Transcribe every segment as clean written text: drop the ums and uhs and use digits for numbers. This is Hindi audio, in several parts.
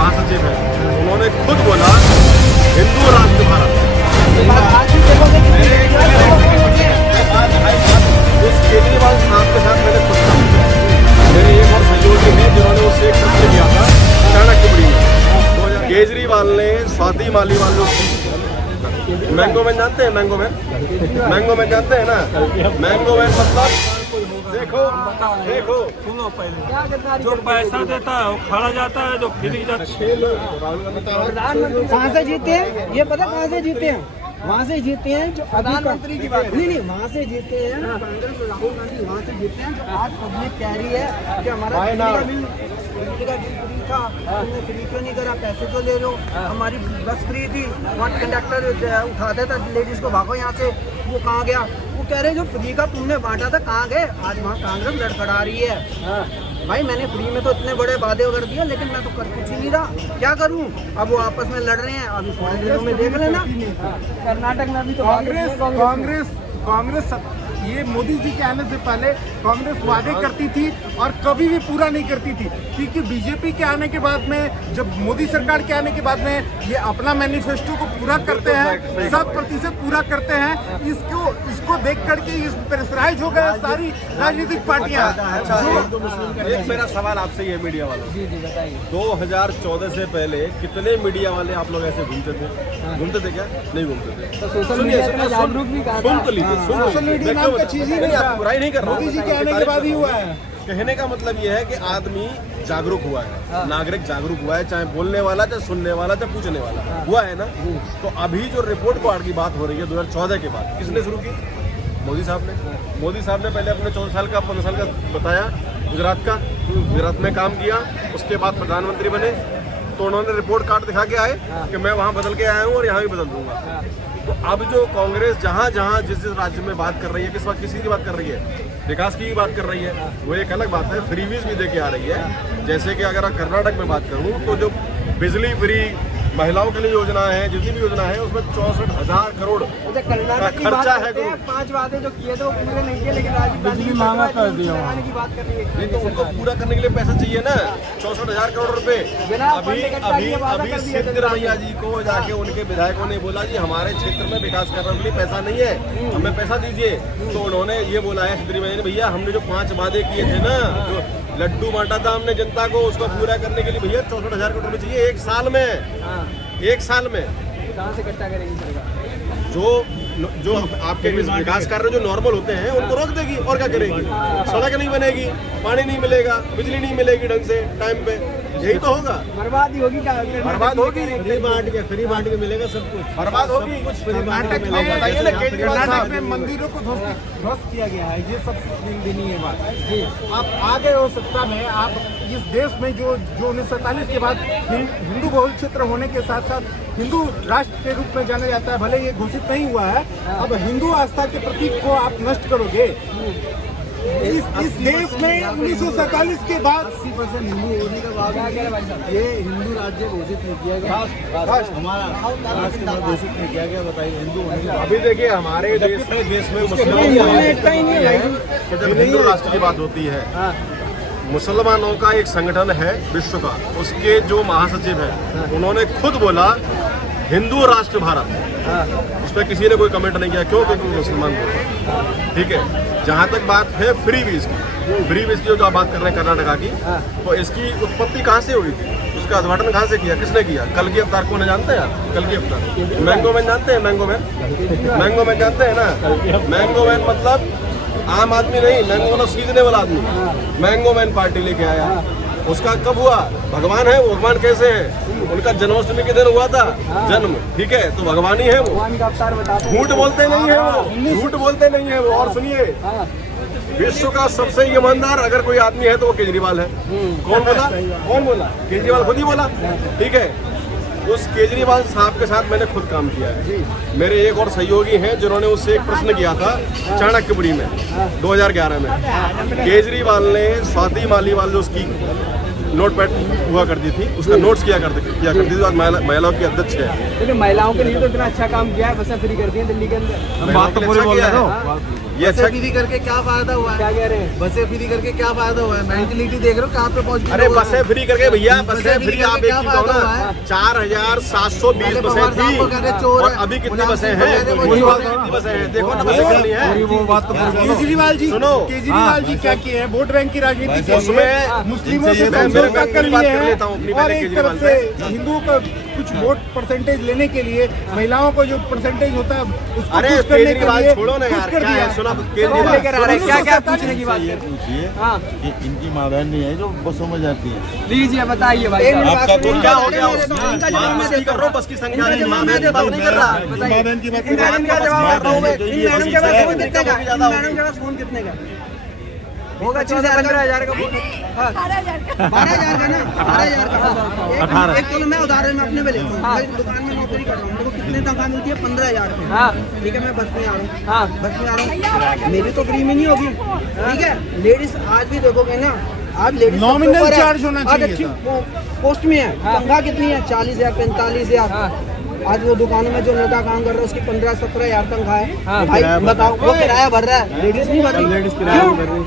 महासचिव हैं, उन्होंने खुद बोला हिंदू राष्ट्र भारत। उस केजरीवाल साहब के साथ मैंने खुद काम किया। मेरे एक और सहयोगी हैं जिन्होंने उससे एक प्रश्न किया था चाणक्यपुरी में। केजरीवाल ने स्वाति मालीवाल जो मैंगो मैन जानते हैं, मैंगो मैन जानते हैं ना? मैंगो मैन मतलब देखो सुनो, पहले जो पैसा देता है वो खड़ा जाता है, जो फ्री जाता है। कहाँ से जीते हैं ये पता? कहाँ से जीते हैं? वहाँ से जीते हैं जो प्रधानमंत्री की बात नहीं, वहाँ से जीते हैं कांग्रेस और राहुल गांधी वहाँ से जीते हैं जो आज पब्लिक कह रही है कि हमारा बिजली का बिल फ्री था, तुमने फ्री क्यों नहीं करा, पैसे तो ले लो। हमारी बस फ्री थी, वहाँ कंडक्टर उठाते था लेडीज को, भागो यहाँ से, वो कहाँ गया? वो कह रहे जो फ्री का तुमने बांटा था कहाँ गए? आज वहाँ कांग्रेस लड़खड़ा रही है। भाई मैंने फ्री में तो इतने बड़े वादे कर दिए, लेकिन मैं तो कर कुछ ही नहीं रहा, क्या करूं? अब वो आपस में लड़ रहे हैं, अभी थोड़े दिनों में देख लेना। कर्नाटक में भी तो कांग्रेस ये मोदी जी के आने से पहले कांग्रेस वादे करती थी और कभी भी पूरा नहीं करती थी, क्योंकि बीजेपी के आने के बाद में, जब मोदी सरकार के आने के बाद में ये अपना मैनिफेस्टो को पूरा करते हैं, 100% पूरा करते हैं। इसको देख करके इस प्रेशराइज हो गए सारी राजनीतिक पार्टियां। एक मेरा सवाल आपसे ये मीडिया वालों, 2014 से पहले कितने मीडिया वाले आप लोग ऐसे घूमते थे क्या? नहीं घूमते थे। सोशल मीडिया में जागरूक भी कहा था। सोशल मीडिया नाम का चीज ही नहीं, आप बुराई नहीं कर रहा, मोदी जी के आने के बाद ही हुआ है। कहने का मतलब ये है कि आदमी जागरूक हुआ है, नागरिक जागरूक हुआ है, चाहे बोलने वाला, चाहे सुनने वाला, चाहे पूछने वाला हुआ है ना। तो अभी जो रिपोर्ट कार्ड की बात हो रही है 2014 के बाद, किसने शुरू की? मोदी साहब ने पहले अपने 14 साल का 15 साल का बताया, गुजरात में काम किया, उसके बाद प्रधानमंत्री बने, तो उन्होंने रिपोर्ट कार्ड दिखा के आए कि मैं वहाँ बदल के आया हूँ और यहाँ भी बदल दूंगा। तो अब जो कांग्रेस जहाँ जिस राज्य में बात कर रही है, किसी की बात कर रही है, विकास की बात कर रही है, वो एक अलग बात है। फ्रीवीज भी देके आ रही है। जैसे कि अगर कर्नाटक में बात करूँ तो जो बिजली फ्री महिलाओं के लिए योजना है, जितनी भी योजना है, उसमें 64,000 करोड़ का खर्चा है। 5 वादे जो किए थे वो पूरे नहीं किए, लेकिन बिजली महंगा कर दिया की बात कर रही है। नहीं तो उनको पूरा करने के लिए पैसा चाहिए ना, 64,000 करोड़ रुपए। अभी सिद्धरामैया जी को जाके उनके विधायकों ने बोला जी हमारे क्षेत्र में विकास करने के लिए पैसा नहीं है, हमें पैसा दीजिए। तो उन्होंने ये बोला है सिद्धरामैया ने, भैया हमने जो 5 वादे किए थे ना, जो लड्डू बांटा था हमने जनता को, उसको पूरा करने के लिए भैया 64,000 करोड़ रुपए चाहिए एक साल में। कहाँ से इकट्ठा करेगी सरकार? जो आपके विकास कार्य जो नॉर्मल होते हैं उनको रोक देगी, और क्या करेगी? सड़क नहीं बनेगी, पानी नहीं मिलेगा, बिजली नहीं मिलेगी ढंग से टाइम पे, यही तो होगा। बर्बाद ही होगी, बर्बाद होगी, फ्री बांट के मिलेगा सब कुछ, बर्बाद होगी। कर्नाटक में मंदिरों को ध्वस्त किया गया है, ये सब निंदनीय बात है। आप आ गए हो सत्ता में, आप इस देश में जो 1947 के बाद हिंदू बहुल क्षेत्र होने के साथ साथ हिंदू राष्ट्र के रूप में जाना जाता है, भले ये घोषित नहीं हुआ है, अब हिंदू आस्था के प्रतीक को आप नष्ट करोगे। इस देश में 1947 के बाद 80% हिंदू होने के बाद ये हिंदू राज्य घोषित नहीं किया गया, हमारा राष्ट्र घोषित नहीं किया गया। बताइए, हिंदू होने के बाद अभी देखिए हमारे देश में हिंदू राष्ट्र की बात होती है, मुसलमानों का एक संगठन है विश्व का, उसके जो महासचिव हैं उन्होंने खुद बोला हिंदू राष्ट्र भारत। उस पर किसी ने कोई कमेंट नहीं किया, क्यों? क्योंकि मुसलमान बोल। ठीक है, जहाँ तक बात है फ्रीवीज की जो आप बात कर रहे हैं कर्नाटका की, तो इसकी उत्पत्ति कहाँ से हुई थी? उसका उद्घाटन कहाँ से किया, किसने किया? कल्कि अवतार को जानते हैं आप? कल्कि अवतार मैंगो मैन जानते हैं? मैंगो मैन जानते हैं ना? मैंगो मैन मतलब आम आदमी नहीं, मैंगो मतलब सीजनेबल आदमी। मैंगो मैन पार्टी लेके आया, उसका कब हुआ? भगवान है वो, भगवान कैसे हैं? उनका जन्माष्टमी के दिन हुआ था जन्म, ठीक है, तो भगवान ही है वो, झूठ बोलते नहीं है वो। और सुनिए, विश्व का सबसे ईमानदार अगर कोई आदमी है तो वो केजरीवाल है। कौन बोला? केजरीवाल खुद ही बोला। ठीक है, उस केजरीवाल साहब के साथ मैंने खुद काम किया है। मेरे एक और सहयोगी हैं जिन्होंने उससे एक प्रश्न किया था चाणक्यपुरी में 2011 में। केजरीवाल ने स्वाति मालीवाल जो उसकी नोटपैड हुआ करती थी, उसका नोट्स किया करती थी, आज महिलाओं की अध्यक्ष है। लेकिन महिलाओं के लिए तो इतना अच्छा काम किया है, बसें फ्री कर दी हैं दिल्ली के अंदर। बात तो पूरी बोल रहे हो, ये अच्छा फ्री करके क्या फायदा हुआ है? क्या कह रहे हैं? बसें फ्री करके क्या फायदा हुआ है? मेंटलिटी देख रहे हो कहाँ पे पहुंच गई? अरे बसें फ्री करके भैया, बसें बसें फ्री फ्री आप करके एक क्या चीज कहो फायदा हुआ ना, है? 4720 बसें थी और अभी कितनी बसें हैं? कितनी बसें हैं? देखो ना बसें कितनी हैं। वो बात तो केजरीवाल जी, सुनो। केजरीवाल जी क्या किए हैं? वोट बैंक की राजनीति के लिए उसमें मुस्लिमों से मैं समझौता कर बात लिए कर लेता हैं हूँ अपनी और पहले एक तरफ से हिंदुओं का कुछ वोट परसेंटेज लेने के लिए महिलाओं को जो परसेंटेज होता है उसको अरे खुश करने के केजरीवाल लिए छोड़ो ना खुश यार, कर क्या दिया। है सुना लेकर केजरीवाल आ रहे हैं, क्या क्या पूछने की बात ये है? पूछिए हाँ कि इनकी माँ नहीं है जो बसों में जाती है। लीजिए बताइए भाई आपका साहब। कोई क्या हो गया इनका जवाब मैं बस की देता कर हूँ। रहा हूँ, बस की संख्या नहीं, इनका माँ जवाब मैं बहन की देता बात हूँ। नहीं कर रहा। माँ बहन की बात इन मैडम का जवाब माँ बताओ। बहन इन मैडम के पास फोन कितने का? ज्यादा इन मैडम के पास फोन कितने का होगा? 15,000 का फोन। 12,000 का ना? 12,000 का। एक तो मैं उदाहरण में अपने पे लेता हूँ। मैं दुकान में नौकरी कर रहा हूँ, मेरे को कितने तनख्वाह मिलती है? 15,000 रुपये। ठीक है, मैं बस में आ रहा हूँ, बस में आ रहा हूँ, मेरी तो फ्री में नहीं होगी। ठीक है, लेडीज आज भी देखोगे ना, आज लेडीज नॉमिनल चार्ज होना चाहिए था। पोस्ट में है, तनख्वाह कितनी है? 40,000 45,000। आज वो दुकानों में जो लड़का काम कर रहा है उसकी 15-17,000 तनख्वाह है। भाई बताओ, वो किराया भर रहा है, लेडीज नहीं भर रही। लेडीज किराया भर रही।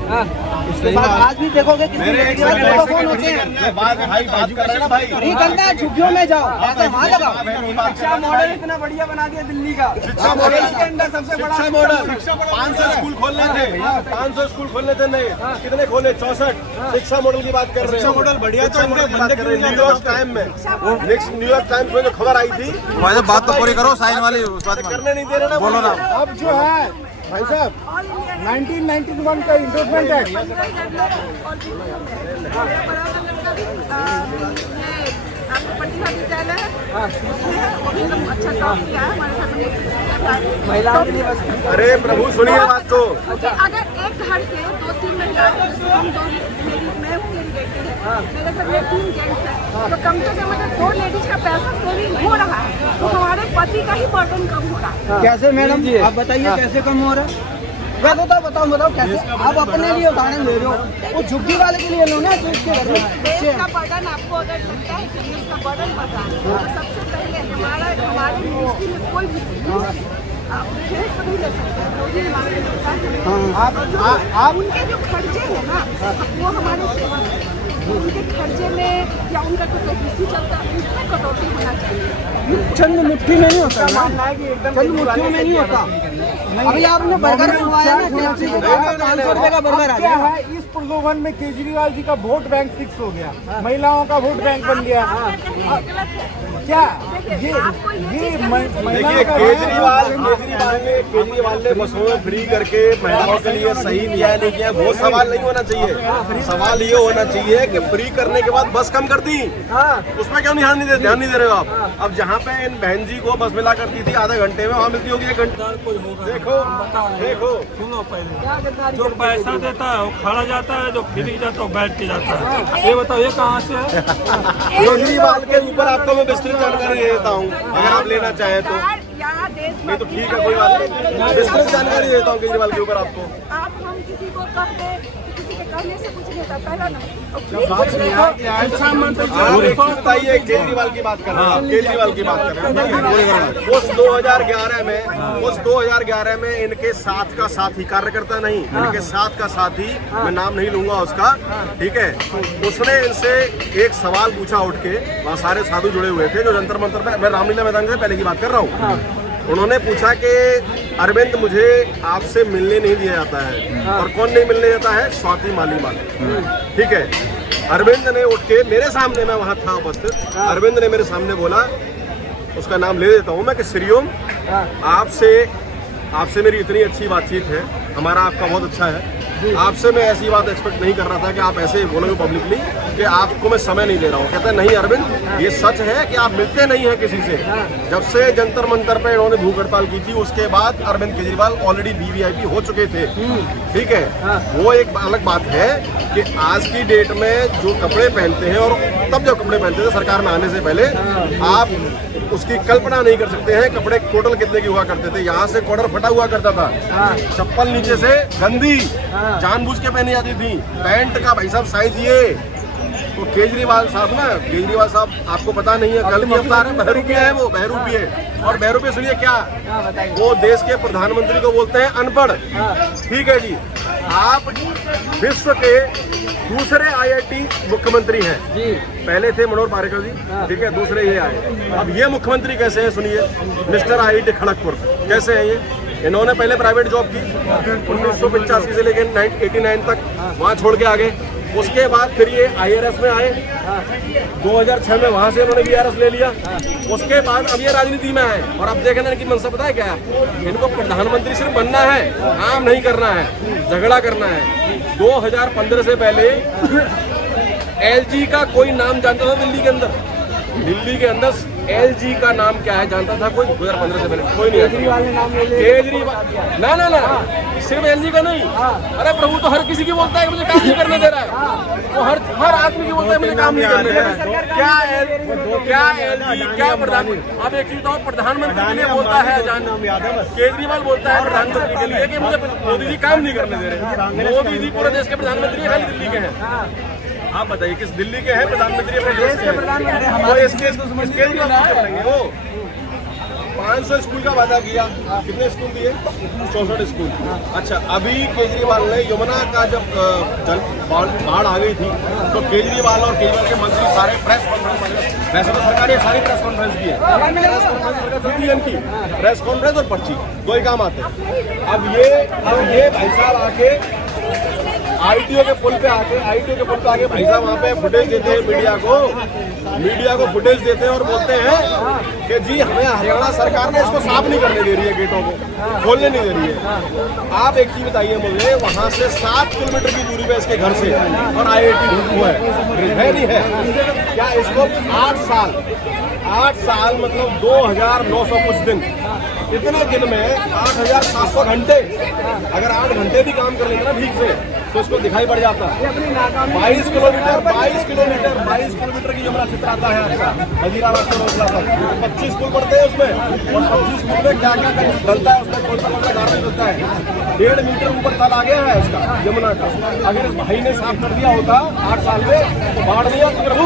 उसके बाद आज भी देखोगे किसी लेडीज के फोन होते हैं। भाई बात कर रहे हैं ना भाई, नहीं करना है, झुग्गियों में जाओ, ऐसा वहाँ लगाओ। शिक्षा मॉडल इतना बढ़िया बना दिया दिल्ली का। शिक्षा मॉडल इसके अंदर सबसे बड़ा शिक्षा मॉडल 500 स्कूल खोलने थे, 500 स्कूल खोलने थे नहीं, कितने खोले? 64। शिक्षा मॉडल की बात कर रहे हैं। शिक्षा मॉडल बढ़िया तो न्यूयॉर्क टाइम में, नेक्स्ट न्यूयॉर्क टाइम्स में जो खबर आई थी, बात तो पूरी करो, साइन वाली उस बात करने नहीं दे रहे ना, बोलो ना। अब जो है भाई साहब 1991 का इंडोर्समेंट एक्ट विद्यालय है, वो भी एकदम अच्छा काम किया है हमारे घर में। महिलाओं के लिए बस। अरे प्रभु सुनिए बात को। अगर एक घर से 2-3 महिलाएं, हम दो, मैं हूँ, मेरी बेटी है, मेरे घर में 3 जेंट्स हैं, तो कम से कम अगर 2 लेडीज का पैसा सेविंग हो रहा है तो हमारे पति का ही बर्डन कम हो रहा है। कैसे मैडम, आप बताइए कैसे कम हो रहा है? मैं बताओ कैसे? आप अपने लिए उदाहरण ले रहे हो, वो झुग्गी वाले के लिए लो ना, जो इसके घर में बच्चे देश का हैं। बर्डन आपको अगर लगता है कि देश का बर्डन बढ़ रहा है तो सबसे पहले हमारे मिनिस्ट्री में कोई भी आप खेत को नहीं ले सकते, जो भी हमारे होता है, आप उनके जो खर्चे हैं ना वो हमारे सेवा है, उनके खर्चे में या उनका कोई कृषि चलता है उसमें कटौती होना चाहिए। चंद मुट्ठी में नहीं होता, चंद मुट्ठियों में नहीं होता। अभी आपने बर्गर बनवाया ना, 500 रुपए का बर्गर आ क्या गया। है, इस प्रलोभन में केजरीवाल जी का वोट बैंक फिक्स हो गया, महिलाओं का वोट बैंक बन गया। क्या ये देखिए केजरीवाल ने बसों में फ्री करके महिलाओं के लिए सही न्याय नहीं किया, वो सवाल नहीं होना चाहिए। सवाल ये होना चाहिए कि फ्री करने के बाद बस कम कर दी, उसमें क्यों ध्यान नहीं दे रहे हो आप? अब जहाँ पे इन बहन जी को बस मिला करती थी आधे घंटे में, वहाँ मिलती होगी 1 घंटा। देखो सुनो, पहले जो पैसा देता है वो खड़ा जाता है, जो फ्री जाता है वो बैठ के जाता है। ये बताओ ये कहाँ से है? केजरीवाल के ऊपर आपको मैं विस्तृत जानकारी दे देता हूँ, अगर आप लेना चाहें तो। यहाँ देश नहीं तो ठीक है, कोई बात नहीं, विस्तृत जानकारी देता हूँ केजरीवाल के ऊपर आपको। आप हम किसी को कह दे, किसी के कहने से कुछ नहीं होता, पहला नहीं। शिक्षा मंत्री आप बताइए, केजरीवाल की बात कर रहे हैं, केजरीवाल की बात कर रहे हैं। उस 2011 में इनके साथ का साथी, कार्यकर्ता नहीं, इनके साथ का साथी, मैं नाम नहीं लूंगा उसका, ठीक है, उसने इनसे एक सवाल पूछा उठ के, वहाँ सारे साधु जुड़े हुए थे जो जंतर मंतर पे, मैं रामलीला मैदान से पहले की बात कर रहा हूँ। उन्होंने पूछा कि अरविंद मुझे आपसे मिलने नहीं दिया जाता है, और कौन नहीं मिलने देता है? स्वाति मालीवाल, ठीक है। अरविंद ने उठ के मेरे सामने, मैं वहां था उपस्थित, अरविंद ने मेरे सामने बोला, उसका नाम ले देता हूं मैं, कि श्रीओम आपसे मेरी इतनी अच्छी बातचीत है, हमारा आपका बहुत अच्छा है, आपसे मैं ऐसी बात एक्सपेक्ट नहीं कर रहा था कि आप ऐसे ही बोलोगे पब्लिकली कि आपको मैं समय नहीं दे रहा हूँ। कहते हैं नहीं अरविंद, ये सच है कि आप मिलते नहीं हैं किसी से। जब से जंतर मंतर पे इन्होंने भूख हड़ताल की थी, उसके बाद अरविंद केजरीवाल ऑलरेडी VVIP हो चुके थे, ठीक है। वो एक अलग बात है कि आज की डेट में जो कपड़े पहनते हैं और तब जो कपड़े पहनते थे सरकार में आने से पहले, आप उसकी कल्पना नहीं कर सकते हैं कपड़े टोटल कितने की हुआ करते थे। यहाँ से कॉर्डर फटा हुआ करता था, चप्पल नीचे से गंदी जानबूझ के पहनी जाती थी, पैंट का भाई साहब साइज ये तो केजरीवाल साहब आपको पता नहीं है, कल की अवतार है, बहरूपीय है, वो बहरूपीय है। और बहरूपीय सुनिए क्या, वो देश के प्रधानमंत्री को बोलते हैं अनपढ़। ठीक है जी, आप विश्व के दूसरे IIT मुख्यमंत्री हैं। पहले थे मनोहर पार्रिकर जी, ठीक है, दूसरे ये आए। अब ये मुख्यमंत्री कैसे हैं सुनिए, मिस्टर IIT खड़गपुर कैसे हैं ये। इन्होंने पहले प्राइवेट जॉब की 1985 से लेकर 89 तक, वहाँ छोड़ के आ गए। उसके बाद फिर ये IRS में आए, 2006 में वहाँ से उन्होंने VRS ले लिया। उसके बाद अब ये राजनीति में आए और अब देखें ना इनकी मनसा पता है क्या है, इनको प्रधानमंत्री सिर्फ बनना है, काम नहीं करना है, झगड़ा करना है। 2015 से पहले LG का कोई नाम जानता था दिल्ली के अंदर LG का नाम क्या है जानता था कोई? 2015 से पहले कोई नहीं। केजरीवाल ना सिर्फ LG का नहीं, अरे प्रभु तो हर किसी की बोलता है कि मुझे काम नहीं करने दे रहा है, वो हर आदमी की बोलता है मुझे काम नहीं करने दे रहा है। क्या LG क्या प्रधानमंत्री, अब एक चीज तो प्रधानमंत्री के लिए बोलता है, केजरीवाल बोलता है प्रधानमंत्री के लिए कि मुझे मोदी जी काम नहीं करने दे रहे। मोदी जी पूरे देश के प्रधानमंत्री है, खाली दिल्ली के हैं। आप बताइए किस दिल्ली के हैं प्रधानमंत्री अपने देश के? वो इसके बनेंगे वो। 500 स्कूल का वादा किया, कितने स्कूल दिए? 64 स्कूल। अच्छा, अभी केजरीवाल ने यमुना का जब बाढ़ आ गई थी तो केजरीवाल और केजरीवाल के मंत्री सारे प्रेस कॉन्फ्रेंस, वैसे तो सरकार ने सारी प्रेस कॉन्फ्रेंस की है, प्रेस कॉन्फ्रेंस और पर्ची, दो ही काम आते हैं। अब ये भाई साहब आके ITO के पुल पे आके भाई साहब वहाँ पे फुटेज देते हैं मीडिया को फुटेज देते हैं और बोलते हैं कि जी हमें हरियाणा सरकार ने इसको साफ नहीं करने दे रही है, गेटों को खोलने नहीं दे रही है। आप एक चीज बताइए मुझे, वहाँ से 7 किलोमीटर की दूरी पे इसके घर से और IIT वो है नहीं है क्या? इसको 8 साल मतलब 2900 कुछ दिन, इतने दिन में 8700 घंटे, अगर 8 घंटे भी काम कर लेते ना ठीक से तो इसको दिखाई पड़ जाता है। 22 किलोमीटर की यमुना चित्र आता है आपका हजीराबाद से रोसड़ा तक, 25 स्कूल पढ़ते हैं उसमें, और 25 स्कूल में क्या क्या डलता है उसमें, कौन सा गार्डन डलता है। 1.5 मीटर ऊपर तल आ गया है इसका यमुना का। अगर इस भाई ने साफ कर दिया होता 8 साल में तो बाढ़ नहीं आती प्रभु।